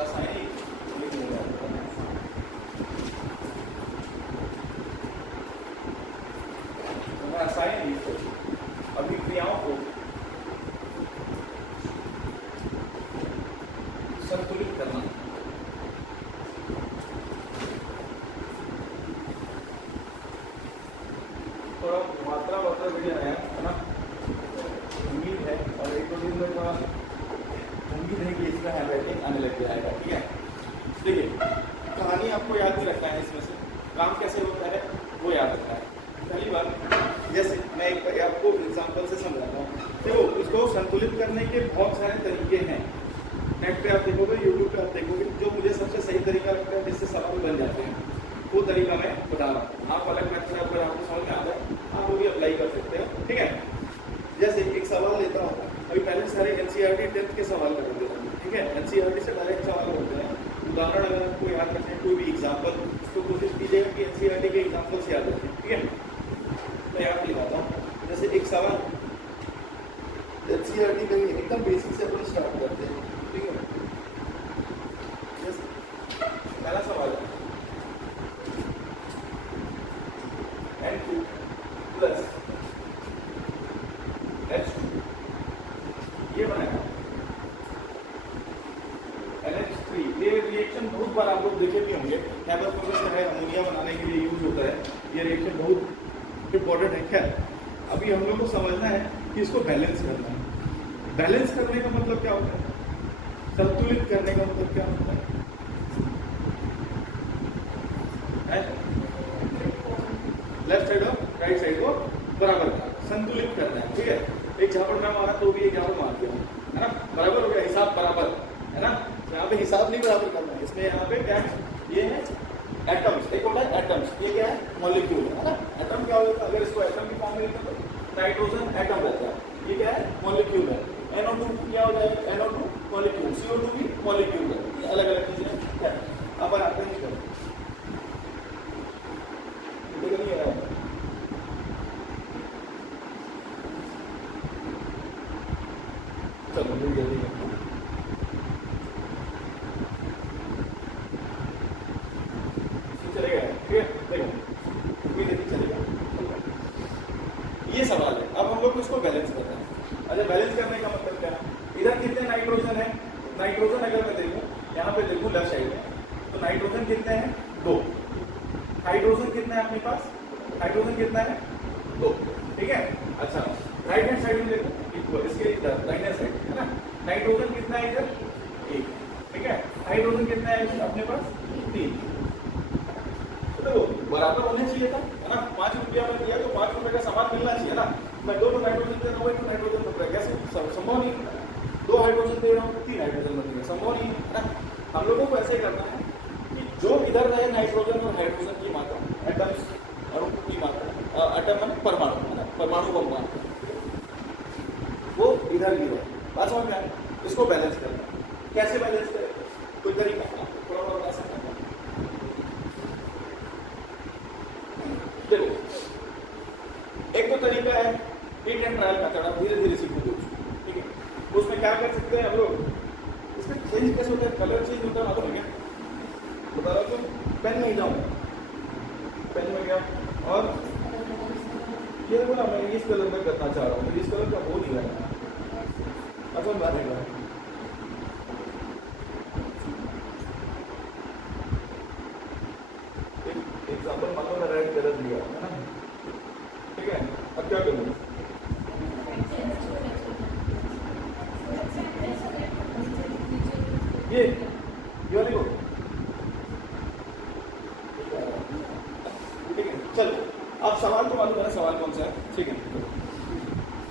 रासायनिक अभिक्रियाओं को संतुलित करना। थोड़ा मात्रा वीडियो आया है ना, उम्मीद है और एक दो दिन में थोड़ा उम्मीद है कि इसमें हैंडराइटिंग आने लग जाएगा। ठीक है, देखिए कहानी आपको याद नहीं रखना है, इसमें से काम कैसे होता है वो याद रखना है। पहली बात, जैसे मैं एक आपको एग्जांपल से समझाता हूँ। देखो, इसको संतुलित करने के बहुत सारे तरीके हैं। नेट पे आप देखोगे, यूट्यूब पे आप देखोगे, जो मुझे सबसे सही तरीका लगता है जिससे सवाल बन जाते हैं वो तरीका मैं बता रहा हूँ। आप अलग मेथड अगर आपको समझ में आता है आप वो भी अप्लाई कर सकते हो। ठीक है, जैसे एक सवाल लेता हूँ, अभी पहले सारे एनसीईआरटी 10th के सवाल कर देता हूँ। ठीक है, एनसीईआरटी से डायरेक्ट सवाल होते हैं। उदाहरण अगर आपको याद रखना है कोई भी एग्जाम्पल, तो कोशिश कीजिएगा कि एनसीईआरटी के एग्जाम्पल से याद रखें। ठीक है, मैं यहाँ लिखाता हूँ। जैसे एक सवाल एनसीईआरटी में एकदम बेसिक से अपन स्टार्ट करते हैं। ठीक है, पहला सवाल है N2 प्लस H2 ये बनाया NH3। ये रिएक्शन बहुत बार आप लोग देखे भी होंगे, हैबर प्रोसेस है, अमोनिया बनाने के लिए यूज होता है। ये रिएक्शन बहुत इंपॉर्टेंट है। खैर, अभी हम लोग को समझना है कि इसको बैलेंस करना है। बैलेंस करने का मतलब क्या होता है, संतुलित करने का मतलब क्या होता है? लेफ्ट साइड और राइट साइड को बराबर करना, संतुलित करना है। ठीक है, एक झापड़ में मारा तो भी एक झापड़ मार दिया, है ना, बराबर हो गया, हिसाब बराबर है ना। यहाँ पे हिसाब नहीं बराबर करना है, इसमें यहाँ पे क्या है, ये है एटम्स, एक होता है एटम्स, ये क्या है, मॉलिक्यूल है ना। एटम क्या होता है, अगर इसको एटम की फॉर्म में लिखते तो नाइट्रोजन एटम रहता है, ये क्या है, मॉलिक्यूल है। NO2 क्या हो जाएगा, NO2 मॉलिक्यूल, CO2 भी मॉलिक्यूल है। ये अलग अलग चीजें हैं। अब आते हैं नहीं है, चलो जल्दी चलेगा। ठीक है, देखो चलेगा। ये सवाल है, अब हम लोग को इसको बैलेंस करना है। अच्छा, बैलेंस करने का मतलब क्या है, इधर कितने नाइट्रोजन है, नाइट्रोजन अगर मैं देखूं, यहाँ पे देखूं लेफ्ट साइड में, तो नाइट्रोजन कितने हैं, 2। हाइड्रोजन कितना है अपने पास, हाइड्रोजन कितना है, 2। ठीक है, अच्छा राइट हैंड साइड में देखो, इक्वल, इसके इधर राइट हैंड साइड है ना, नाइट्रोजन कितना है इधर, 1। ठीक है, हाइड्रोजन कितना है अपने पास, 3। तो देखो बराबर होने चाहिए था, है ना। 5 रुपया में दिया तो 5 रुपए का सामान मिलना चाहिए ना। मैं 2 नाइट्रोजन दे रहा हूँ, 1 नाइट्रोजन दे रहा हूँ, कैसे संभव नहीं है। 2 हाइड्रोजन दे रहा हूँ, 3 हाइड्रोजन बनेगा, संभव नहीं है ना। हम लोगों को ऐसे करना है कि जो इधर रहे नाइट्रोजन और हाइड्रोजन की मात्रा, एटम्स अणु की मात्रा, एटम माने परमाणु, है ना, परमाणु का मात्रा वो इधर ही रहे। बात समझ में आए, इसको बैलेंस करना। कैसे बैलेंस करें, कोई तरीका थोड़ा बहुत बता सकते हैं। देखो, एक तो तरीका है हिट एंड ट्रायल मेथड, आप धीरे धीरे सीखोगे। ठीक है, उसमें क्या कर सकते हैं हम लोग, इसमें चेंज कैसे होता है, कलर चेंज होता है, मालूम है क्या, बता रहा हूँ। पेन नहीं जाऊँ, पेन में गया और ये बोला मैं इस कलर में करना चाह रहा हूँ, तो इस कलर का हो नहीं रहा है। अच्छा बात है, एग्जाम्पल मान लो मैं रेड कलर लिया है ना। ठीक है, अब क्या करूँ, ये वाली को, ठीक है। चलो, अब सवाल तो मालूम है ना, सवाल कौन सा है। ठीक है,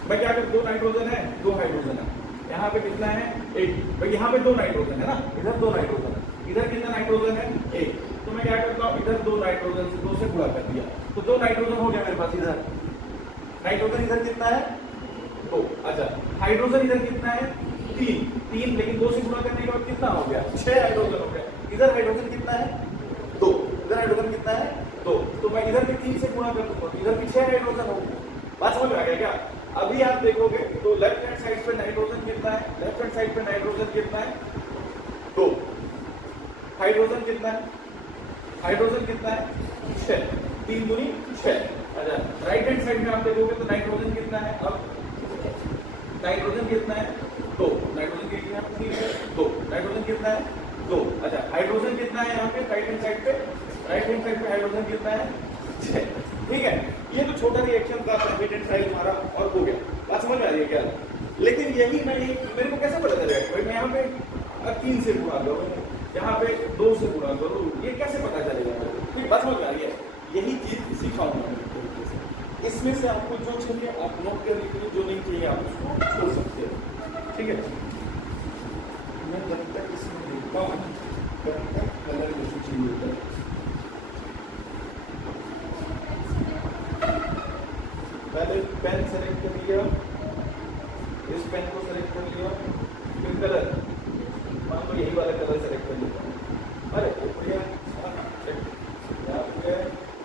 मैं क्या करूँ, 2 नाइट्रोजन है, 2 हाइड्रोजन है, यहाँ पे कितना है, 1। भाई यहाँ पे 2 नाइट्रोजन है ना, इधर 2 नाइट्रोजन है, इधर कितना नाइट्रोजन है, 1। तो मैं क्या करता हूँ, इधर 2 नाइट्रोजन से 2 से गुणा कर दिया, तो 2 नाइट्रोजन हो गया मेरे पास। इधर नाइट्रोजन इधर कितना है, 2। अच्छा, हाइड्रोजन इधर कितना है, 3, लेकिन 2 से गुणा करने के बाद कितना हो गया, 6 हाइड्रोजन हो गया। इधर हाइड्रोजन कितना है, 2। इधर हाइड्रोजन कितना है, 2। तो मैं इधर भी 3 से गुणा कर दूंगा, इधर भी 6 हाइड्रोजन हो गया। बात समझ में आ गया क्या। अभी आप देखोगे तो लेफ्ट हैंड साइड पे नाइट्रोजन कितना है, लेफ्ट हैंड साइड पे नाइट्रोजन कितना है, 2। हाइड्रोजन कितना है? हाइड्रोजन कितना है? 6, 3 दूनी 6। अच्छा, राइट हैंड साइड में आप देखोगे तो नाइट्रोजन कितना है? अब नाइट्रोजन कितना है? 2। नाइट्रोजन कितना है? 3 है 2। नाइट्रोजन कितना है? 2। अच्छा, हाइड्रोजन कितना है यहाँ पे राइट हैंड साइड पे? राइट हैंड साइड पे हाइड्रोजन कितना है? 6। ठीक है, ये तो छोटा रिएक्शन था, कंप्लीटेड फाइल हमारा और हो गया। बात समझ में आ रही है क्या? लेकिन यही मैं मेरे को कैसे पता चलेगा भाई मैं यहाँ पे 3 से गुणा करूँ, यहाँ पे 2 से गुणा करूँ, ये कैसे पता चलेगा? तो बात समझ में आ रही है? यही चीज सिखाऊंगा मैं तरीके से। इसमें से आपको जो चाहिए आप नोट कर लीजिए, जो नहीं चाहिए आप उसको छोड़ सकते हो। ठीक है, मैं जब तक इसमें देखता हूँ तब तक कलर जैसे चाहिए होता है। पहले पेन सेलेक्ट कर लिया, इस पेन को सेलेक्ट कर लिया, फिर कलर मान लो यही वाला कलर सेलेक्ट कर लेता हूँ। अरे बढ़िया,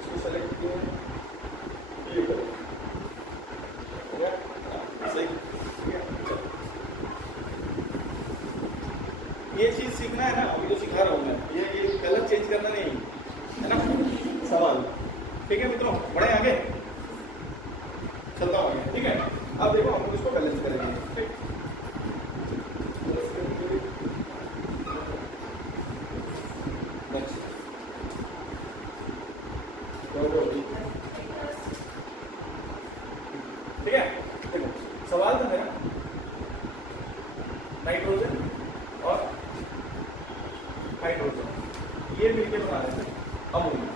इसको सेलेक्ट किया, ये कलर सही। ये चीज सीखना है ना, अभी तो सिखा रहा हूँ मैं। ये कलर चेंज करना नहीं है ना सवाल। ठीक है मित्रों, बढ़े आगे, चलता हूँ आगे। ठीक है, अब देखो हम इसको बैलेंस करेंगे। ठीक, ठीक है, देखो सवाल था मेरा नाइट्रोजन और हाइड्रोजन ये मिलकर बना रहे थे अमोनिया,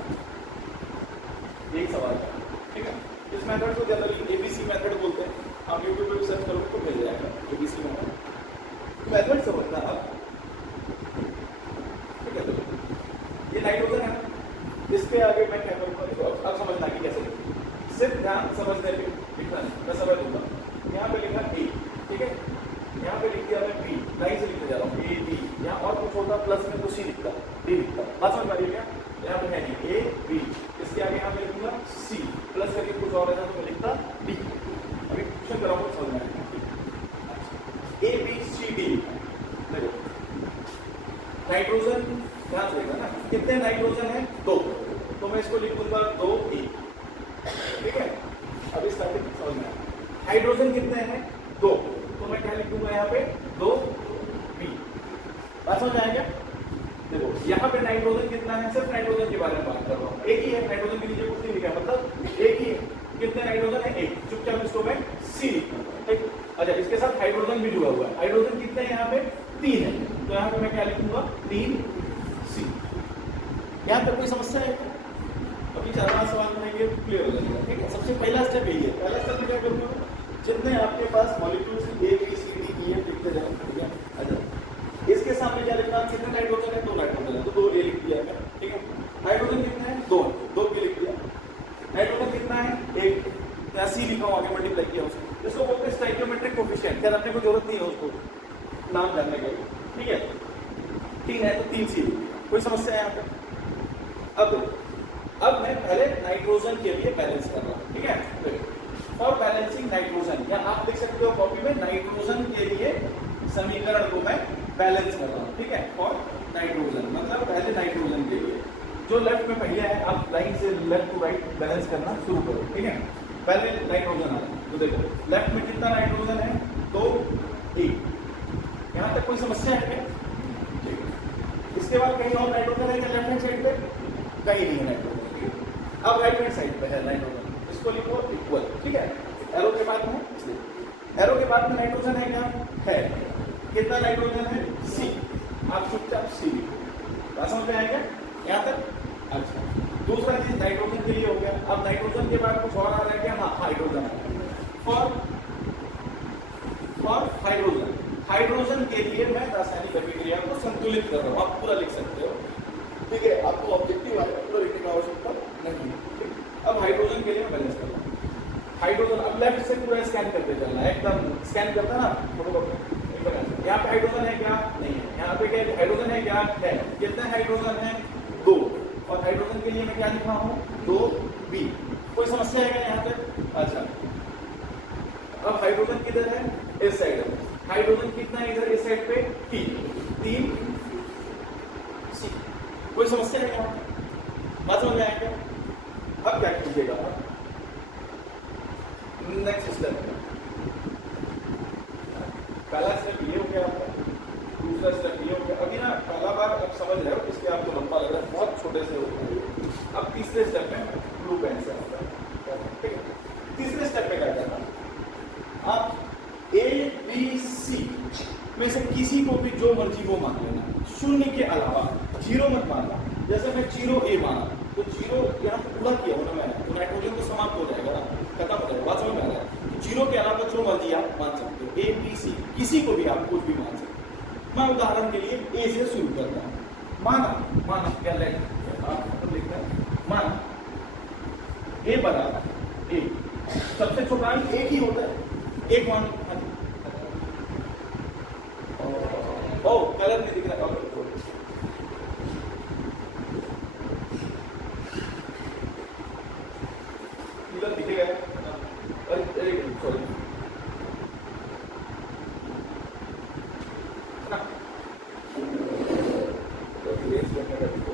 यही सवाल था। ठीक है, इस मेथड को जनरली एबीसी मेथड बोलते हैं। आप यूट्यूब पे सर्च करोगे तो मिल जाएगा एबीसी मेथड समझना आप। ठीक है, तो ये नाइट्रोजन है, इसके आगे मैं क्या करूँगा अब समझना कि कैसे लिखूँ। सिर्फ ध्यान समझने पे लिखना नहीं, मैं समझ दूंगा। यहाँ पे लिखा ए, ठीक है, यहाँ पे लिख दिया मैं बी, लाइन से लिखते जा रहा हूँ ए बी। यहाँ और कुछ होता प्लस में तो सी लिखता, डी लिखता। बात समझ में आ रही है क्या? यहाँ पे है नहीं ए बी, इसके आगे यहाँ पे लिखूंगा सी, प्लस करके कुछ और रहता तो मैं लिखता डी। अभी क्वेश्चन कराऊंगा समझ में आएगा। ए बी सी डी देखो, नाइट्रोजन ध्यान देगा ना, कितने नाइट्रोजन है? 2, तो मैं इसको लिख दूंगा 2 ए। ठीक है, अभी स्टार्टिंग समझ में आया। हाइड्रोजन कितने हैं? 2, तो मैं क्या लिख दूंगा यहाँ पे 2 बी। बात समझ में आएगा? देखो यहाँ पे नाइट्रोजन कितना है, सिर्फ नाइट्रोजन के बारे में बात कर रहा हूँ, एक ही है, नाइट्रोजन के नीचे कुछ नहीं लिखा, मतलब एक ही है। कितने नाइट्रोजन है? 1, चुपचाप इसको मैं सी लिखूंगा। ठीक, अच्छा इसके साथ हाइड्रोजन भी जुड़ा हुआ है। हाइड्रोजन कितने हैं यहाँ पे? 3 है, तो यहाँ पे मैं क्या लिखूंगा 3 सी। यहाँ तक कोई समस्या है? अभी 4-5 सवाल बनाएंगे क्लियर हो जाएगा। ठीक है, सबसे पहला स्टेप यही है। पहला स्टेप में क्या करूँगा, जितने आपके पास molecules A B C D E F लिखते जाओ। ठीक है, अच्छा इसके सामने क्या लिखना, कितने नाइट्रोजन है? 2 नाइट्रोजन है, तो 2 ए लिख दिया है। ठीक है, हाइड्रोजन कितने हैं? 2, 2 बी लिख दिया। नाइट्रोजन कितना है? 1, यहाँ सी लिखा हूँ, आगे मल्टीप्लाई किया उसको। इसको बोलते हैं स्टोइकियोमेट्रिक कोफिशिएंट। क्या रखने को जरूरत नहीं है उसको नाम जानने का। ठीक है, 3 है तो 3 सी लिख दिया। कोई समस्या है यहाँ पे? अब मैं पहले नाइट्रोजन के लिए बैलेंस कर रहा हूँ। ठीक है, फॉर बैलेंसिंग नाइट्रोजन, या आप लिख सकते हो कॉपी में नाइट्रोजन के लिए समीकरण को मैं बैलेंस कर रहा हूँ। ठीक है, फॉर नाइट्रोजन मतलब पहले नाइट्रोजन के लिए जो लेफ्ट में पहिया है, आप लाइन से लेफ्ट टू राइट बैलेंस करना शुरू करो। ठीक है, पहले नाइट्रोजन आ रहा है, तो देखो लेफ्ट में कितना नाइट्रोजन है? 2 ए। यहाँ तक कोई समस्या है क्या? ठीक है, इसके बाद कहीं और नाइट्रोजन है क्या लेफ्ट हैंड साइड पे? कहीं नहीं है नाइट्रोजन। अब राइट हैंड साइड पे है नाइट्रोजन, इसको लिखो इक्वल। ठीक है, एरो के बाद में, एरो के बाद में नाइट्रोजन है क्या? है। कितना नाइट्रोजन है? सी। आप चुपचाप सी लिखो। बात समझ में आएगा यहाँ तक? अच्छा, दूसरा चीज नाइट्रोजन के लिए हो गया। अब नाइट्रोजन के बाद कुछ और आ रहा है क्या? हाँ, हाइड्रोजन। फॉर हाइड्रोजन, हाइड्रोजन के लिए मैं रासायनिक अभिक्रिया को संतुलित कर रहा हूँ। आप पूरा लिख सकते हो। ठीक है, आपको ऑब्जेक्टिव आएगा, पूरा लिखने की आवश्यकता नहीं है। अब हाइड्रोजन के लिए मैं बैलेंस कर रहा हूँ। हाइड्रोजन अब लेफ्ट से पूरा स्कैन करते चलना है, एकदम स्कैन करता है ना फोटो। यहाँ पे हाइड्रोजन है क्या? नहीं है। यहाँ पे क्या हाइड्रोजन है क्या? है। कितने हाइड्रोजन है? 2, और हाइड्रोजन के लिए मैं क्या लिखा हूँ? 2 बी। कोई समस्या है क्या यहाँ पे? अच्छा, अब हाइड्रोजन किधर है? इस साइड है। हाइड्रोजन कितना है इधर इस साइड पे? 3 सी। स्टेप ये हो गया आपका, दूसरा स्टेप ये हो गया। अभी ना पहला बार आप समझ रहे हो, इसके आपको लंबा लग रहा है, बहुत छोटे से होता है। अब तीसरे स्टेप में ब्लू पेन से आता है, ठीक है। तीसरे स्टेप में क्या करना, आप ए बी सी में से किसी को भी जो मर्जी वो मान लेना, शून्य के अलावा, जीरो मत मानना। जैसे मैं जीरो ए माना तो जीरो यहाँ पे पूरा किया होना मैंने, तो नाइट्रोजन तो समाप्त हो जाएगा ना, खत्म हो जाएगा, बात समझ में आ रहा है। तो जीरो के अलावा जो मर्जी आप मान सकते हो, ए बी सी किसी को भी आप कुछ भी मान सकते हो। मैं उदाहरण के लिए ए से शुरू करता हूँ। माना क्या लेट लिखते हैं, माना ए बराबर ए, सबसे छोटा अंक एक ही होता है, एक मान। ओ कलर नहीं दिख रहा है, दिखेगा, सॉरी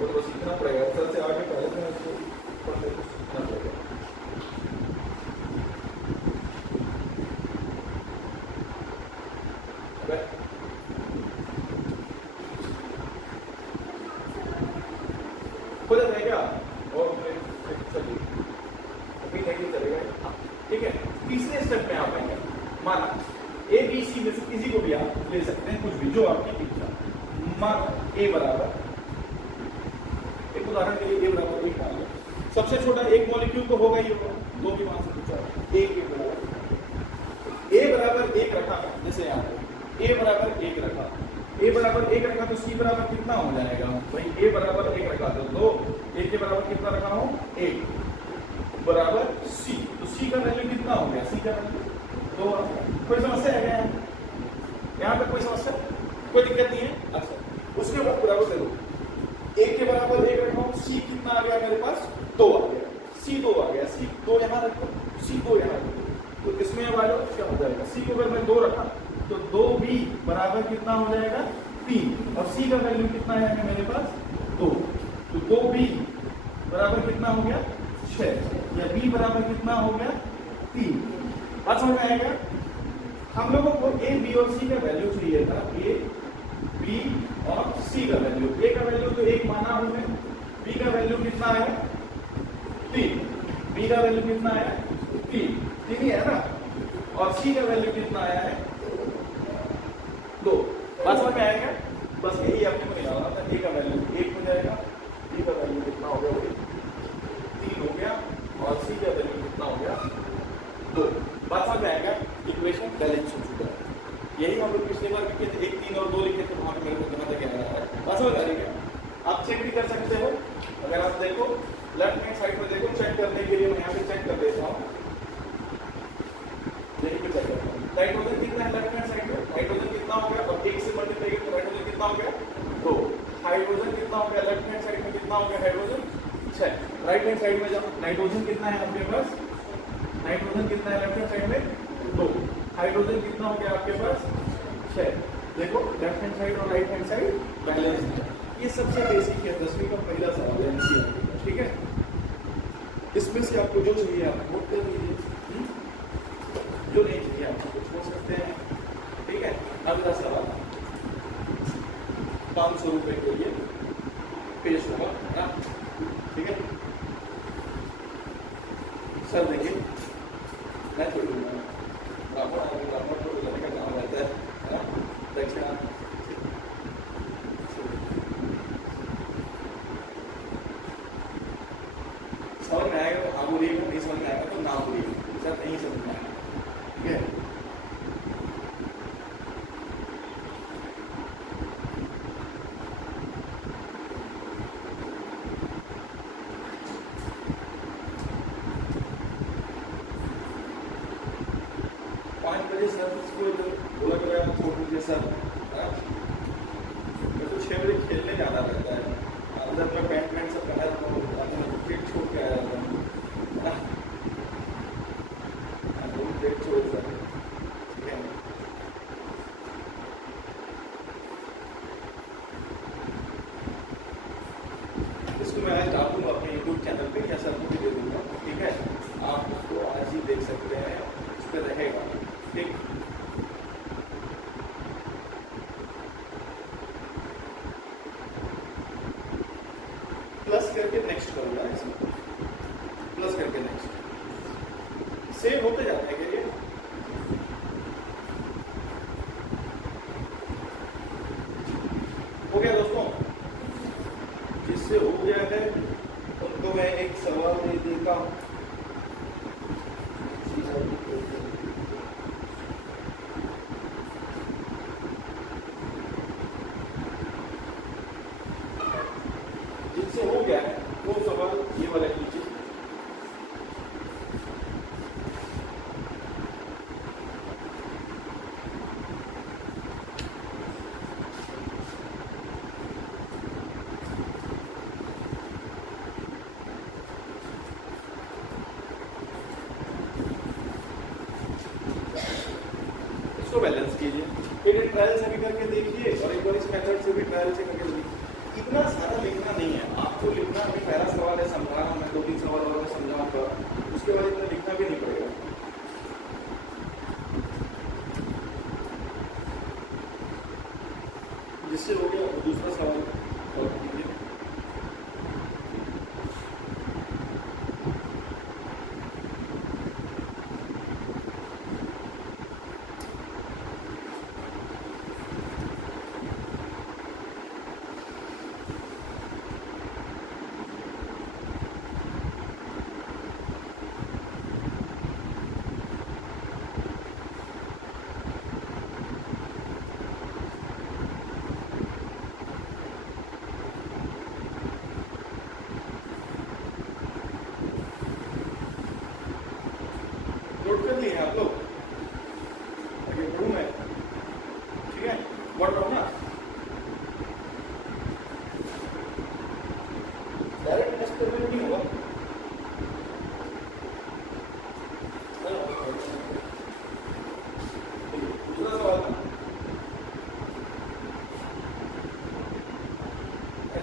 तो सीखना पड़ेगा, सर से आगे पहले सीखना पड़ेगा। हो जाता है क्या, और चलिए अभी नहीं चलेगा, ठीक है। तीसरे स्टेप में आप आएंगे, माना ए बी सी में से किसी को भी आप ले सकते हैं, कुछ भी जो आपकी इच्छा। माना ए बराबर, एक उदाहरण के लिए ए बराबर एक मान लो, सबसे छोटा एक मॉलिक्यूल तो होगा ही होगा, दो भी मान सकते हो, ए बराबर एक रखा, जैसे यहाँ ए बराबर एक रखा, ए बराबर एक रखा तो सी बराबर कितना हो जाएगा भाई, ए बराबर एक रखा तो दो, ए के बराबर कितना रखा हो, एक बराबर सी, तो सी का वैल्यू कितना हो गया, सी का वैल्यू दो। कोई समस्या है क्या यहाँ पे, कोई समस्या, कोई दिक्कत नहीं है। अच्छा उसके बाद बराबर देखो, एक के बराबर एक रखा हूँ, सी कितना आ गया मेरे पास, दो आ गया, सी दो आ गया, सी दो यहाँ रखो, सी दो यहाँ रखो, तो इसमें वालों क्या हो जाएगा, सी को अगर मैं दो रखा तो दो बी बराबर कितना हो जाएगा, तीन, और सी का वैल्यू कितना है मेरे पास, दो, तो दो बी बराबर कितना हो गया, 6, या बी बराबर कितना हो गया, 3। बात समझ में आएगा। हम लोगों को ए बी और सी का वैल्यू चाहिए था, ए बी और सी का वैल्यू। ए का वैल्यू तो एक माना हमने, बी का वैल्यू कितना है, 3, बी का वैल्यू कितना है, 3 ही है ना, और सी का वैल्यू कितना आया है, 2। बात समझ में आएगा। बस यही आपने को निकालना था, ए का वैल्यू 1 हो जाएगा, बी का वैल्यू कितना हो गया, 3 हो गया, और सी का वैल्यू कितना हो गया, 2। बात समझ में आएगा, इक्वेशन बैलेंस हो चुका है। यही हम लोग पिछले बार लिखे थे, 1 3 और 2 लिखे थे, वहां पे मेरे को जहाँ तक याद आ रहा है। बात समझ आ रही है, आप चेक भी कर सकते हो, अगर आप देखो लेफ्ट हैंड साइड में देखो, चेक करने के लिए मैं यहाँ पे चेक कर देता हूँ, यहीं पे चेक करता हूँ। नाइट्रोजन कितना है लेफ्ट हैंड साइड में, नाइट्रोजन कितना हो गया, और 1 से मल्टीप्लाई तो नाइट्रोजन कितना हो गया, 2। हाइड्रोजन कितना हो गया लेफ्ट हैंड साइड में, कितना हो गया हाइड्रोजन, 6। राइट हैंड साइड में जाओ, नाइट्रोजन कितना है आपके पास, नाइट्रोजन कितना है लेफ्ट हैंड साइड में, 2। हाइड्रोजन कितना हो गया आपके पास, 6। देखो लेफ्ट हैंड साइड और राइट हैंड साइड बैलेंस है। ये सबसे बेसिक है, 10वीं का पहला सवाल है एनसीईआरटी, ठीक है। इसमें से आपको जो चाहिए आप नोट कर लीजिए, जो नहीं चाहिए आप छोड़ सकते हैं, ठीक है। अगला सवाल 500 रुपए के लिए पेश होगा ना, ठीक है। सर देखिए मैं तो ब्राह्मण तो लेने का काम रहता है, दक्षिणा समझ में आएगा तो हाँ बोलिएगा, नहीं समझ में आएगा तो ना बोलिएगा, सर नहीं समझ में आएगा, ठीक है। सर उसको बोला कि आप छोड़ दीजिए सर, मैं तो 6 बजे खेलने जाना रहता है, अंदर में पैंट सब पहना रहता हूँ, क्रिकेट छोड़ के आया था, क्रिकेट छोड़ सर, ठीक है। इसको मैं आज डाल दूंगा अपने यूट्यूब चैनल पे, या सर को भी दे दूंगा, ठीक है। आप उसको आज ही देख सकते हैं, उस पर रहेगा, ठीक। करके नेक्स्ट करूंगा इसमें, प्लस करके नेक्स्ट, सेव होते जाता है। क्या ये हो गया दोस्तों? जिससे हो गया है उनको मैं एक सवाल दे देता हूं। जिससे हो गया है वो सवाल ये वाला कीजिए। इसको बैलेंस कीजिए, फिर ट्रायल से भी करके देखिए और एक बार इस मेथड से भी ट्रायल से करके देखिए। इतना सारा लिखना नहीं है आपको, लिखना अभी पहला सवाल है, समझाना मैं 2-3 सवाल और समझाऊंगा, उसके बाद इतना लिखना भी नहीं पड़ेगा। जिससे हो गया दूसरा सवाल सॉल्व कीजिए। नोट कर लिए आप लोग? आगे बढ़ूं मैं? ठीक है, बढ़ रहा हूं ना? डायरेक्ट एक्सपेरिमेंट नहीं होगा। दूसरा सवाल था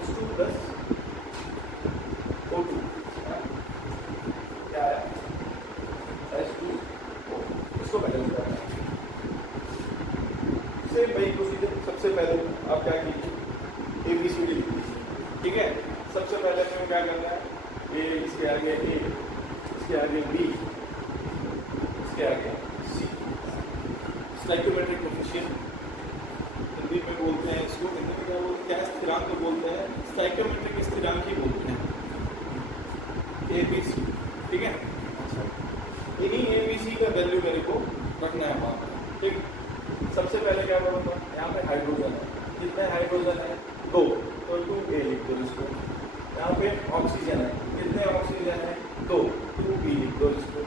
H2 प्लस O2 क्या है? H2 इसको बैलेंस करना है। सेम वही प्रोसीजर, सबसे पहले आप क्या कीजिए, ABCD लिख लीजिए। ठीक है, सबसे पहले हमें क्या करना है, ए इसके आगे ए, इसके आगे बी, इसके आगे सी। स्टोइकियोमेट्रिक कोएफिशिएंट हिंदी में बोलते हैं इसको, हिंदी में क्या बोलते हैं, क्या स्थिरांक तो बोलते हैं, स्टोइकियोमेट्रिक स्थिरांक ही बोलते हैं, ABC। ठीक है, इन्हीं ABC का वैल्यू मेरे को रखना है वहाँ पर। ठीक, सबसे पहले क्या करूँगा, यहाँ पे हाइड्रोजन है, कितने हाइड्रोजन है? 2, तो 2A लिख दो इसको। यहाँ पे ऑक्सीजन है, कितने ऑक्सीजन है? 2, 2B लिख दो इसको।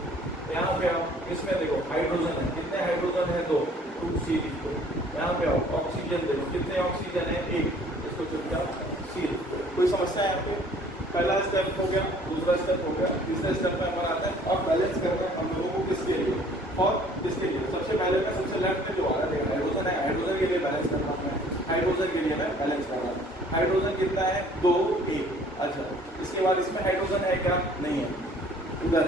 यहाँ पे आओ, इसमें देखो हाइड्रोजन है, कितने हाइड्रोजन है? 2, 2C लिख दो। यहाँ पे आओ, ऑक्सीजन देखो, कितने ऑक्सीजन है? 1, इसको चुपचाप C लिख दो। कोई समस्या है यहाँ पे? पहला स्टेप हो गया, दूसरा स्टेप हो गया, तीसरा स्टेप में हमारा आता है अब बैलेंस करना है हम लोगों को किसके लिए और किसके लिए। सबसे पहले मैं सबसे लेफ्ट में जो आ रहा है हाइड्रोजन है, हाइड्रोजन के लिए बैलेंस करना है, हाइड्रोजन के लिए मैं बैलेंस कर रहा हूँ। हाइड्रोजन कितना है? 2, 1। अच्छा, इसके बाद इसमें हाइड्रोजन है क्या? नहीं है, इधर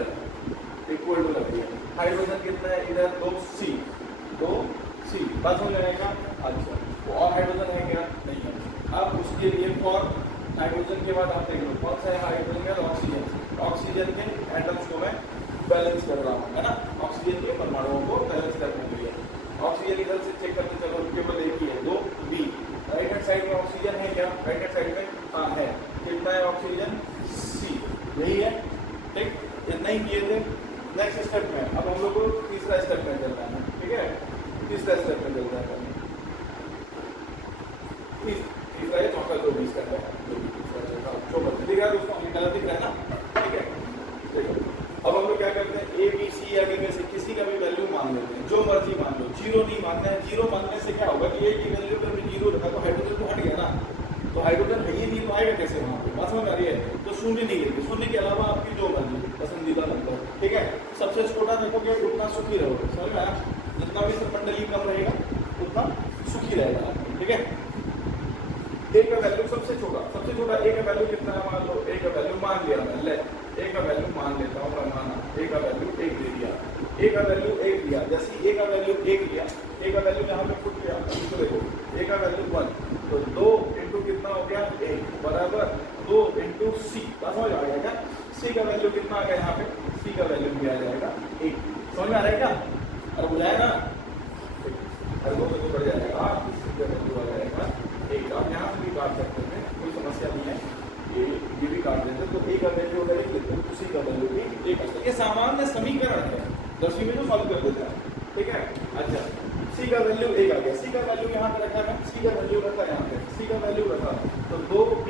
इक्वल टू लग गया। हाइड्रोजन कितना है इधर? 2C, 2C बात हो जाएगा। अच्छा, तो और हाइड्रोजन है क्या? नहीं है। अब उसके लिए फॉर हाइड्रोजन के बाद आप देख लो कौन सा है हाइड्रोजन का? ऑक्सीजन। ऑक्सीजन के एटम्स को मैं बैलेंस कर रहा हूँ, है ना, ऑक्सीजन के परमाणुओं को बैलेंस करने के लिए। ऑक्सीजन इधर से चेक करते चलो, केवल एक ही है, 2B। राइट हैंड साइड में ऑक्सीजन है क्या? राइट हैंड साइड में हाँ है। कितना है ऑक्सीजन? C, यही है। ठीक, इतना ही किए थे। नेक्स्ट स्टेप में अब हम लोग को तीसरा स्टेप में चलना है। ठीक है, तीसरा स्टेप में चलता है, तीसरा है, चौथा जो भी स्टेप है, दिख रहा है दोस्तों, गलत दिख रहा है ना? ठीक है, देखो अब हम लोग क्या करते हैं, ABC या में से किसी का भी वैल्यू मान लेते हैं, जो मर्जी मान लो। 0 नहीं मानना है, 0 मानने से क्या होगा कि A की वैल्यू पर 0 रखा तो हाइड्रोजन तो हट गया ना, तो हाइड्रोजन है ही नहीं तो आएगा कैसे वहाँ पे? बात समझ आ रही है? तो शून्य नहीं लेंगे, शून्य के अलावा आपकी जो मर्जी पसंदीदा नंबर। ठीक है, सबसे छोटा रखोगे उतना सुखी रहोगे, समझ में आया? जितना भी मंडली कम रहेगा उतना सुखी रहेगा। ठीक है, A का वैल्यू सबसे छोटा A का वैल्यू कितना है? मान लो A का वैल्यू मान लिया मैं, ले A का वैल्यू मान लेता हूँ मैं, माना A का वैल्यू 1 दे दिया, A का वैल्यू 1 लिया। जैसे A का वैल्यू 1 लिया, A का वैल्यू यहाँ पे पुट किया, तो देखो A का वैल्यू 1, तो 2 इंटू कितना हो गया? 1 बराबर 2 इंटू टू सी, समझ आ गया क्या? सी का वैल्यू कितना आ गया यहाँ पे? सी का वैल्यू भी आ जाएगा 8। समझ में आ रहा है क्या? अरे बुझाएगा हर दो से तो बढ़ जाएगा, सी का वैल्यू आ जाएगा 8। आप यहाँ से भी काट सकते हैं, कोई समस्या नहीं है, ये भी काट देते तो ए का वैल्यू अगर लिख देते हैं, सी का वैल्यू भी 8। ये सामान्य समीकरण है, 10वीं में तो सॉल्व कर देता है, ठीक है। अच्छा, सी का वैल्यू 1 आ गया, सी का वैल्यू यहाँ पे रखा है, सी का वैल्यू रखा यहाँ पे, सी का वैल्यू रखा तो 2b,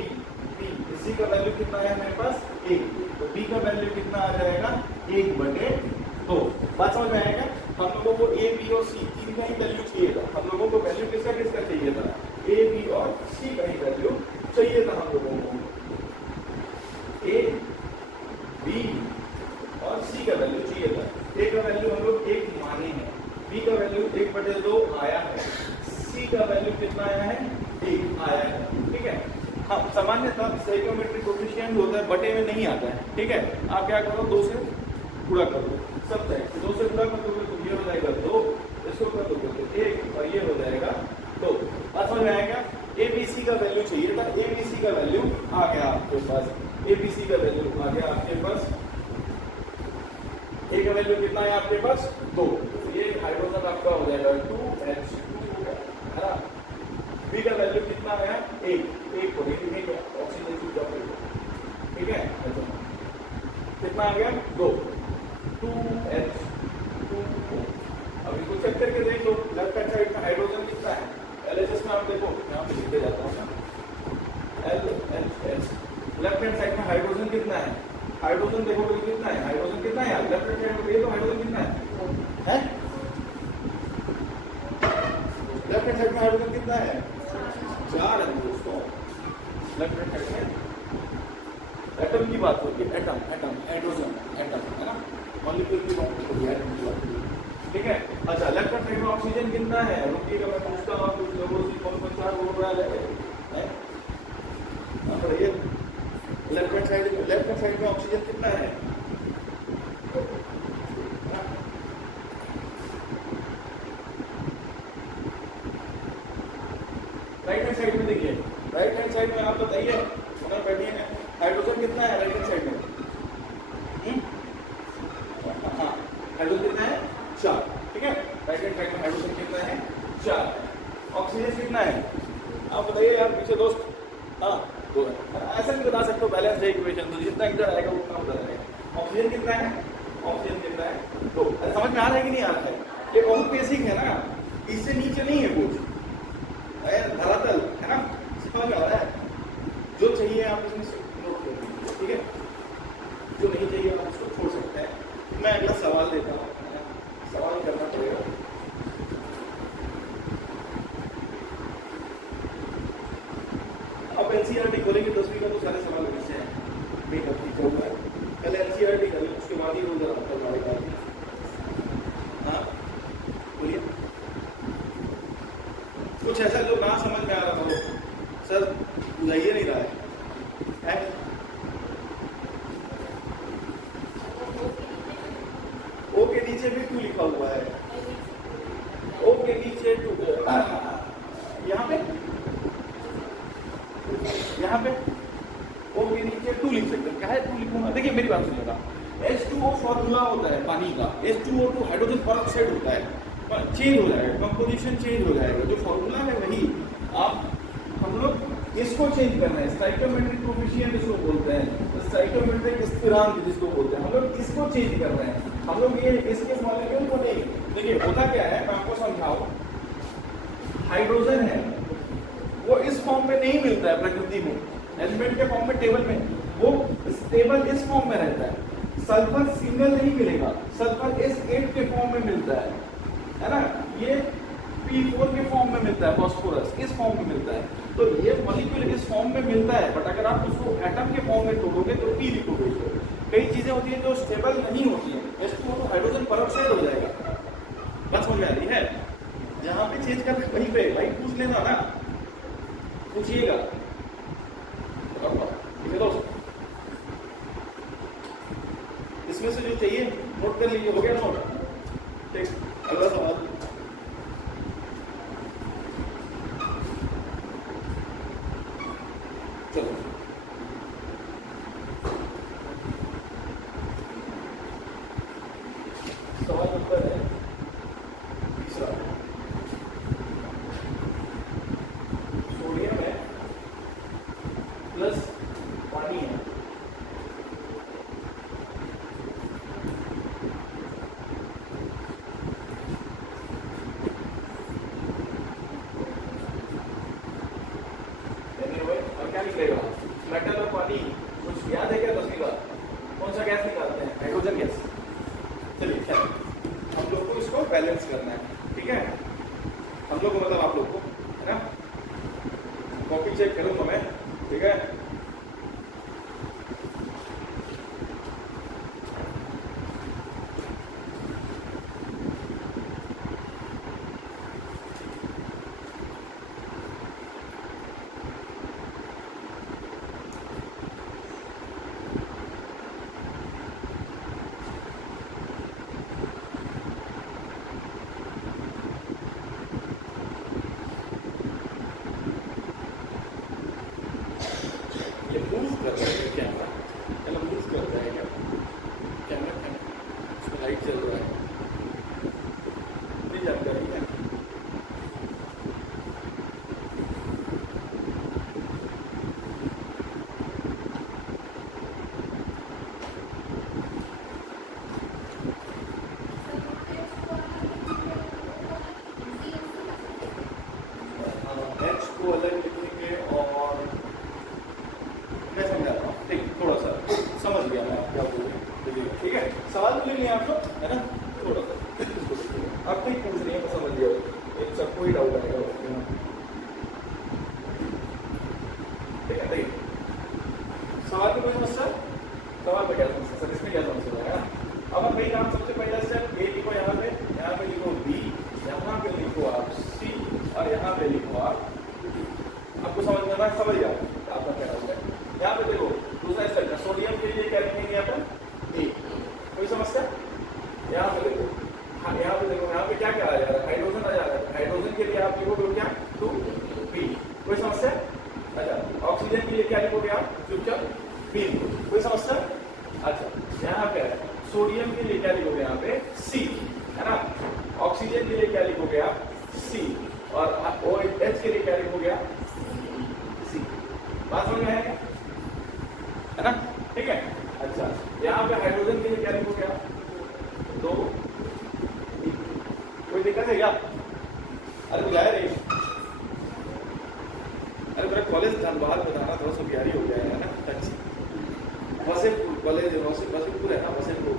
सी का वैल्यू कितना है मेरे पास 1, तो b का वैल्यू कितना आ जाएगा 1/2। बात समझ में आएगा? हम लोगों को a, b और c तीन का ही वैल्यू चाहिए था, हम लोगों को वैल्यू किसका किसका चाहिए था? a, b और c का ही वैल्यू चाहिए था हम लोगों को, a, b और c का वैल्यू चाहिए था। a का वैल्यू हम लोग 1 माने हैं, b का वैल्यू 1/2 आया है, c का वैल्यू कितना आया है 1 आया है, ठीक है। हाँ, सामान्यतः स्टोइकियोमेट्रिक कोएफिशिएंट होता है बटे में नहीं आता है, ठीक है। आप क्या करो 2 से गुणा कर दो, सब तय 2 से गुणा कर दोगे तो ये हो जाएगा 2, इसको कर दोगे तो 1 और ये हो जाएगा 2। बात समझ में आएगा? ए बी सी का वैल्यू चाहिए था, ए बी सी का वैल्यू आ गया आपके पास, ए बी सी का वैल्यू आ गया आपके पास, ए का वैल्यू कितना है आपके पास 2, तो ये हाइड्रोजन आपका हो जाएगा 2H2 है ना। बी का वैल्यू कितना आया 1 को नहीं लिखेंगे, ऑक्सीजन की जॉब, ठीक है। कितना आ गया 2, 2H2O। अब इसको चेक करके देख लो, लेफ्ट हैंड साइड में हाइड्रोजन कितना है, LHS में आप देखो, यहाँ पे लिखते जाता हूँ ना, LHS, लेफ्ट हैंड साइड में हाइड्रोजन कितना है, हाइड्रोजन देखो तो कितना है, हाइड्रोजन कितना है यार, लेफ्ट हैंड साइड में ये तो हाइड्रोजन कितना है, लेफ्ट हैंड साइड में हाइड्रोजन कितना है 4 है दोस्तों, लेफ्ट हैंड साइड में। एटम की बात होगी, एटम एटम हाइड्रोजन एटम है ना, मॉलिक्यूल की बात होगी, एटम की बात होगी, ठीक है। अच्छा, लेफ्ट हैंड साइड में ऑक्सीजन कितना है, रुकिएगा मैं पूछता हूँ कुछ लोगों से, कौन कौन सा बोल रहा है, ये लेफ्ट हैंड साइड में ऑक्सीजन कितना है, राइट हैंड साइड में देखिए, राइट हैंड साइड में आप बताइए, अगर बैठिए ना, हाइड्रोजन कितना है राइट हैंड साइड में, हाँ हाइड्रोजन कितना है 4, ठीक है। राइट हैंड साइड में हाइड्रोजन कितना है 4, ऑक्सीजन कितना है आप बताइए यार पीछे दोस्त, हाँ 2 है, ऐसा नहीं बता सकते हो बैलेंस है इक्वेशन, तो जितना इधर आएगा उतना उधर आएगा। ऑक्सीजन कितना है, ऑक्सीजन कितना है 2, समझ में आ रहा है कि नहीं आ रहा है? ये बहुत बेसिक है ना, इससे नीचे नहीं है कुछ, धरातल है ना, समझ में आ रहा है? जो चाहिए आप इसमें नोट कर लीजिए, ठीक है, जो नहीं चाहिए आप उसको छोड़ सकते हैं। मैं अगला सवाल देता हूँ, सवाल करना पड़ेगा। अब एनसीईआरटी खोलेंगे 10वीं का तो सारे सवाल वैसे हैं, मेकअप की चल रहा है, पहले एनसीईआरटी करें उसके बाद ही रोज आपका पड़ेगा। हाँ बोलिए, कुछ ऐसा जो ना समझ में आ रहा हो सर, बुझाइए नहीं रहा है? ओ के नीचे भी 2 लिखा हुआ है, ओ के नीचे 2, यहाँ पे ओ के नीचे 2 लिख सकते हैं, क्या है 2 लिखूंगा, देखिए मेरी बात सुनिएगा, H2O फॉर्मूला होता है पानी का, H2O2 हाइड्रोजन पेरोक्साइड होता है, चेंज हो जाएगा, कंपोजिशन चेंज हो जाएगा, जो फॉर्मूला है वही, आप हम लोग इसको चेंज करना है, स्टोइकियोमेट्रिक कोएफिशिएंट इसको बोलते हैं, स्टोइकियोमेट्रिक स्थिरांक जिसको बोलते हैं, हम लोग इसको चेंज कर रहे हैं, हम लोग ये इसके मॉलिक्यूल को नहीं। देखिए होता क्या है, मैं आपको समझाऊं, हाइड्रोजन है वो इस फॉर्म में नहीं मिलता है प्रकृति में, एलिमेंट के फॉर्म में, टेबल में वो स्टेबल इस फॉर्म में रहता है, सल्फर सिंगल नहीं मिलेगा, सल्फर S8 के फॉर्म में मिलता है ना, ये P4 के फॉर्म में मिलता है, फास्फोरस इस फॉर्म में मिलता है, तो ये मॉलिक्यूल इस फॉर्म में मिलता है, बट अगर आप उसको एटम के फॉर्म में तोड़ोगे तो P लिखोगे। कई चीजें होती हैं जो स्टेबल नहीं होती है, H2O तो हाइड्रोजन पेरोक्साइड हो जाएगा, बात समझ में आ रही है? जहाँ पे चेंज करना वहीं पे भाई पूछ लेना ना, पूछिएगा, ठीक है दोस्त, इसमें से जो चाहिए नोट कर लीजिए, हो गया नोट, ठीक। अगला सवाल, चलो निकलेगा? मेटल और पानी। कुछ याद है क्या 10वीं का? कौन सा गैस निकालते हैं? Hydrogen gas. चलिए क्या हम लोग को इसको बैलेंस करना है, ठीक है? हम लोग को मतलब आप लोग को, है ना? कॉपी चेक करूंगा मैं, ठीक है? ये मूव कर रहा है कैमरा, मतलब मूव कर रहा है क्या कैमरा? उसमें लाइट चल रहा है, ये जानकारी है। H को अलग लिखेंगे और मैं समझा रहा हूँ, ठीक, थोड़ा सा समझ गया मैं आप क्या बोल रहे हैं, ठीक है? सवाल तो नहीं आप लोग, है ना? थोड़ा सा आप ठीक पूछ रही है, समझ लिया, एक सबको ही डाउट आएगा, ठीक है? ठीक, सवाल में कोई समस्या? सवाल में क्या समस्या सर? इसमें क्या समस्या है? अब हम भाई काम सबसे पहला स्टेप ए लिखो, यहाँ पे लिखो बी, यहाँ पे लिखो आप सी और यहाँ पे लिखो आप। आपको समझ में आना, समझ गया आपका क्या होगा? यहाँ पे देखो दूसरा स्टेप है, सोडियम के लिए क्या लिखेंगे यहाँ पर? ए। कोई समस्या? यहाँ पे देखो, हाँ यहाँ पे देखो, यहाँ पे क्या क्या आ जा रहा है? हाइड्रोजन आ जा रहा है। हाइड्रोजन के लिए आप लिखोगे क्या? 2P। कोई समस्या? अच्छा, ऑक्सीजन के लिए क्या लिखोगे आप? चुपचाप B। कोई समस्या? अच्छा, यहाँ पे सोडियम के लिए क्या लिखोगे? यहाँ पे C, है ना? ऑक्सीजन के लिए क्या लिखोगे आप? C। और OH के लिए क्या लिखोगे आप? C। बात समझ में है ना? ठीक है। अच्छा, यहाँ पे हाइड्रोजन के लिए क्या लिखोगे आप? 2। कोई दिक्कत है क्या? अरे बुलाया नहीं, अरे मेरा कॉलेज धनबाद बताना थोड़ा सा प्यारी हो गया है ना, टच वसेपुर कॉलेज, वसेपुर है ना, वसेपुर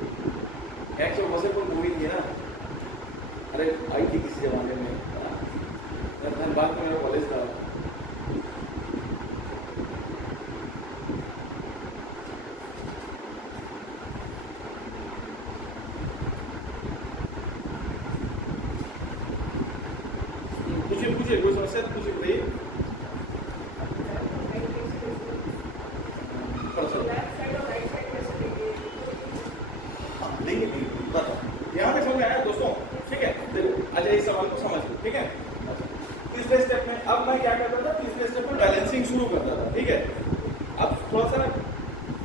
एक वसेपुर मूवी थी ना, अरे आई थी किसी जमाने में, धनबाद में मेरा कॉलेज था। पूछिए कोई समस्या तो पूछिए भाई। यहाँ तक समझ आया दोस्तों? ठीक है, देखो अच्छा इस सवाल को समझ लो, ठीक है? तीसरे स्टेप में अब मैं क्या करता था? तीसरे स्टेप में बैलेंसिंग शुरू करता था, ठीक है? अब थोड़ा सा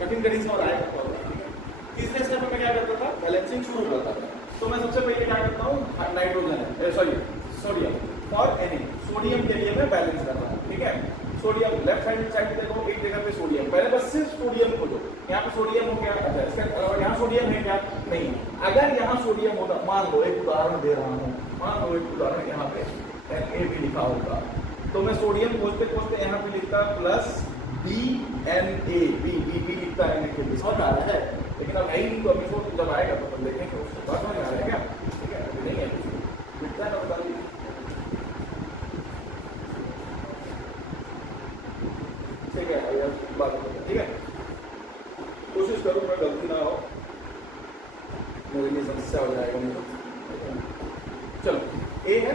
कठिन सवाल आएगा, ठीक है? तीसरे स्टेप में मैं क्या करता था? बैलेंसिंग शुरू करता था। तो मैं सबसे पहले क्या करता हूँ? नाइट्रोजन है, सॉरी सोडियम और Na, सोडियम के लिए मैं बैलेंस कर रहा हूँ, ठीक है? सोडियम लेफ्ट साइड देखो, एक जगह पे सोडियम, पहले बस सिर्फ सोडियम को दो। यहाँ पे सोडियम हो गया, अच्छा इसका यहाँ सोडियम है क्या? नहीं। अगर यहाँ सोडियम होता, मान लो एक उदाहरण दे रहा हूँ, मान लो एक उदाहरण यहाँ पे Na भी लिखा होगा, तो मैं सोडियम खोजते खोजते यहाँ पे लिखता प्लस BNA, बी लिखता है के लिए, समझ आ रहा है? लेकिन अब है ही नहीं, तो अभी तो जब आएगा तो अपन देखेंगे उसके बाद समझ आ रहा है क्या? ठीक है, अभी नहीं है लिखता है ना, बता दीजिए। ठीक है, बात ठीक है, कोशिश करूँ मैं गलती ना हो, मेरे लिए समस्या हो जाएगा नहीं। चलो ए है,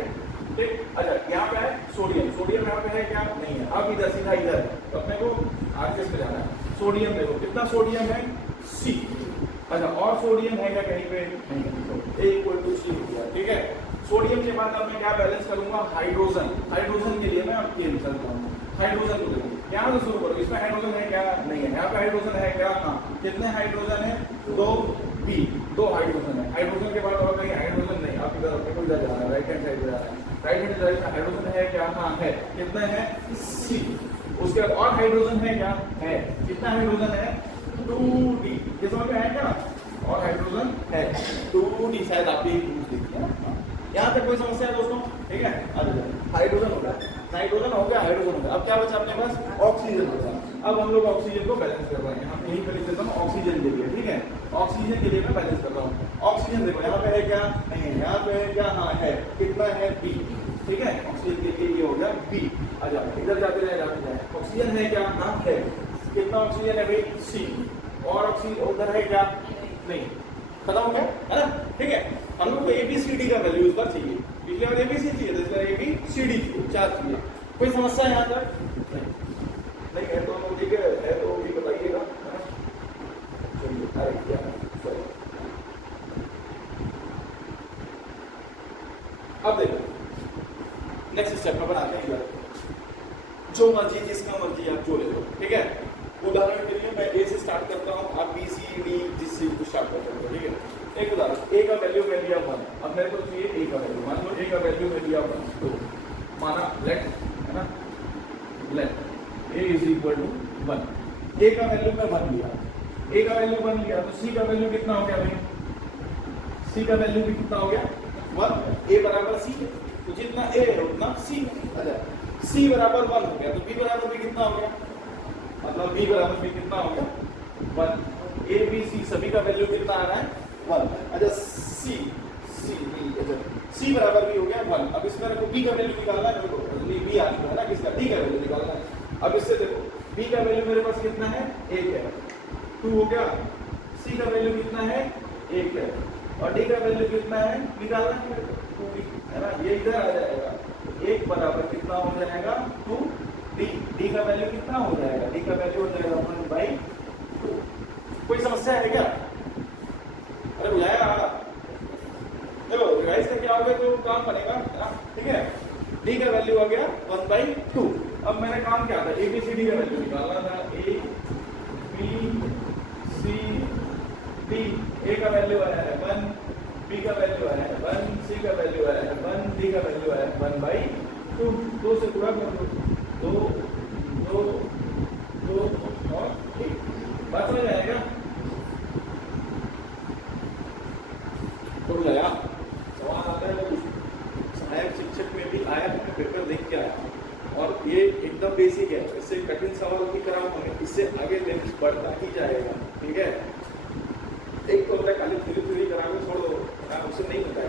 ठीक। अच्छा यहाँ पे है सोडियम, सोडियम यहाँ पे है क्या? नहीं है। अब इधर सीधा इधर है, तो अपने को आगे पे जाना है। सोडियम देखो कितना सोडियम है? C। अच्छा और सोडियम है क्या कहीं पे? नहीं है, तो एक कोई कुछ नहीं हुआ, ठीक है? सोडियम के बाद अब मैं क्या बैलेंस करूंगा? हाइड्रोजन। हाइड्रोजन के लिए मैं अब केम चलता हूँ, हाइड्रोजन को देखो, यहाँ से शुरू करो। इसमें हाइड्रोजन है क्या? नहीं है। यहाँ पे हाइड्रोजन है क्या? हाँ। कितने हाइड्रोजन है? 2B, 2 हाइड्रोजन है। हाइड्रोजन के बाद और कहीं हाइड्रोजन नहीं, आप इधर अपने को इधर जा रहा है, राइट हैंड साइड जा रहा है। राइट हैंड साइड में हाइड्रोजन है क्या? हाँ है। कितने हैं? C। उसके बाद और हाइड्रोजन है क्या? है। कितना हाइड्रोजन है? 2D। ये समझ में आया क्या? और हाइड्रोजन है 2D, शायद आप भी पूछ देखिए ना। यहाँ तक कोई समस्या है दोस्तों? ठीक है, हाइड्रोजन होगा नाइट्रोजन हो गया, हाइड्रोजन हो गया, अब क्या बचा अपने पास? ऑक्सीजन बचा। अब हम लोग ऑक्सीजन को बैलेंस कर रहे हैं, हम यहीं पर लिख देता हूँ ऑक्सीजन के लिए, ठीक है, ऑक्सीजन के लिए मैं बैलेंस कर रहा हूँ। ऑक्सीजन देखो यहाँ पे है क्या? नहीं है, यहाँ पे है क्या? हाँ है, कितना है? बी, ठीक है, ऑक्सीजन के लिए ये हो गया बी। अच्छा इधर जाते रहे, जाते रहे, ऑक्सीजन है क्या? हाँ है, कितना ऑक्सीजन है भाई? सी। और ऑक्सीजन उधर है क्या? नहीं, खत्म हो गया, है ना? ठीक है, हम लोग को ABCD का वैल्यू इस बार चाहिए, पिछले बार ABC चाहिए था, इस बार ABCD चाहिए, 4 चाहिए। कोई समस्या है यहाँ तक? नहीं है तो हम ठीक है तो भी बताइएगा, है ना? चलिए, अरे क्या सॉरी, अब देखो नेक्स्ट स्टेप में बनाते हैं इधर, जो मर्जी जिसका मर्जी आप जो ले लो, ठीक है। उदाहरण के लिए मैं A से स्टार्ट करता हूँ, आप B C D जिस चीज को स्टार्ट कर सकते हो, ठीक है। एक उदाहरण, A का वैल्यू मैं लिया 1, अब मेरे को चाहिए A का वैल्यू, मान लो A का वैल्यू मैं लिया 1, तो माना लेट, है ना, let A is equal to 1, A का वैल्यू मैं 1 लिया, A का वैल्यू 1 लिया, तो C का वैल्यू कितना हो गया भाई? C का वैल्यू भी कितना हो गया? 1, A बराबर C, तो जितना A है उतना C। अच्छा C बराबर 1 हो गया, तो B बराबर भी कितना हो गया? मतलब B बराबर भी कितना हो गया? 1। A B C सभी का वैल्यू कितना आ रहा है? 1। अच्छा C D, अच्छा C बराबर भी हो गया 1। अब इसमें देखो B का वैल्यू निकालना है, देखो B आ चुका है ना, किसका? D का वैल्यू निकालना है। अब इससे देखो B का वैल्यू मेरे पास कितना है? 1 है, 2 हो गया। C का वैल्यू कितना है? 1 है, और D का वैल्यू कितना है? निकालना है 2D, है ना, ये इधर आ जाएगा, 1 बराबर कितना हो जाएगा? 2D। D का वैल्यू कितना हो जाएगा? D का वैल्यू हो जाएगा 1/2। कोई समस्या है क्या? अरे बुझाया, देखो रिवाइज करके आओगे तो काम बनेगा, है ना, ठीक है। D का वैल्यू आ गया 1/2। अब मैंने काम क्या था? ABCD का वैल्यू निकालना था, A B C D। A का वैल्यू आया है 1, B का वैल्यू आया है 1, C का वैल्यू आया है 1, D का वैल्यू आया है 1/2। 2 से पूरा कर दो, 2 2 2 और 1, बात समझ आएगा? तो गया सवाल आता है, वो सहायक शिक्षक में भी आया, मैं पेपर देख के आया, और ये एकदम बेसिक है, इससे कठिन सवाल नहीं कराऊंगा, इससे आगे लेवल बढ़ता ही जाएगा, ठीक है। एक तो होता है खाली थ्योरी करा के छोड़ दो, उससे नहीं होता है।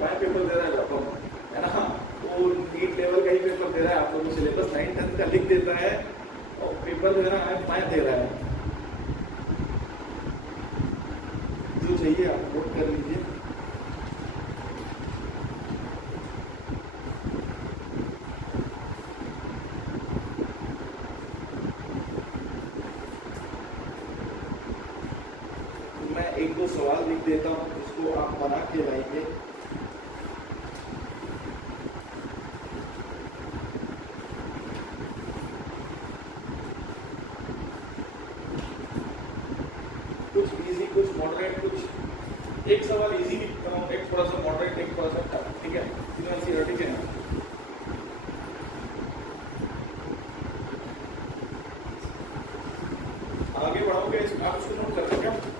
मैं पेपर दे रहा है ना, वो नीट लेवल का ही पेपर दे रहा है, आप लोगों को सिलेबस 9th-10th का लिख देता है, और पेपर दे रहा है, मैं दे रहा है। जो चाहिए आप नोट कर लीजिए। मैं 1-2 सवाल लिख देता हूँ, उसको आप बना के लाएंगे। कुछ इजी, कुछ मॉडरेट, कुछ एक सवाल इजी लिखता हूँ, एक थोड़ा सा मॉडरेट, एक थोड़ा सा टफ, ठीक है, ठीक है। आगे बढ़ोगे आप उसको नोट कर सकते हैं।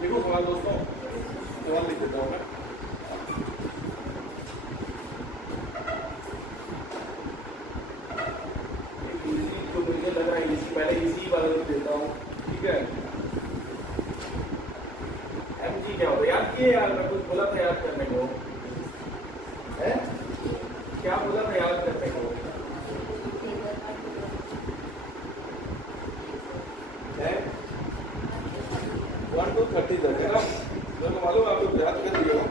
देखो सवाल दोस्तों, सवाल लिख देता हूँ मैं। इजी तो मुझे लग रहा है, इजी पहले इजी वाला लिख देता हूँ, ठीक है। MG क्या होता है? याद किए यार, मैं कुछ बोला था याद करने को, है क्या बोला था याद करने को? है 1 to 30 तक, है ना, मेरे को मालूम आप लोग याद कर दिए हो,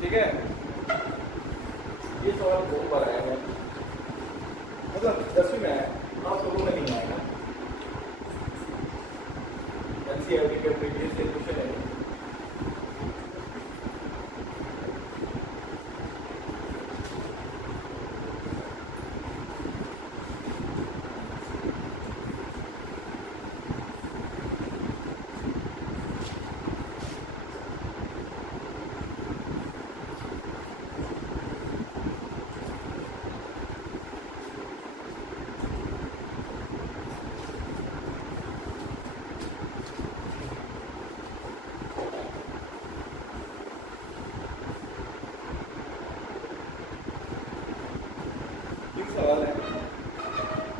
ठीक है। ये सवाल बहुत बार आया है, मतलब 10वीं में आया, आप लोगों में नहीं आएगा। NCERT के प्रीवियस ईयर क्वेश्चन है।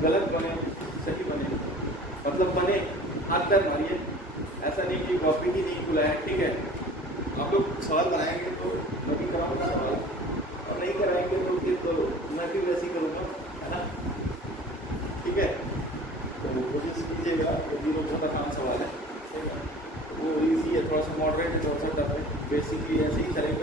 गलत बने सही बने, मतलब बने हाथ पैर मारिए, ऐसा नहीं कि कॉपी ही नहीं खुला है, ठीक है। आप लोग सवाल बनाएंगे तो मैं भी कराऊंगा सवाल, और नहीं कराएंगे तो फिर तो मैं भी वैसे ही करूँगा, है ना, ठीक है। तो कोशिश कीजिएगा, तो 0 बहुत आसान सवाल है, ठीक है, वो ईजी है, थोड़ा सा मॉडरेट है, थोड़ा सा टफ है, बेसिकली ऐसे ही चलेगा।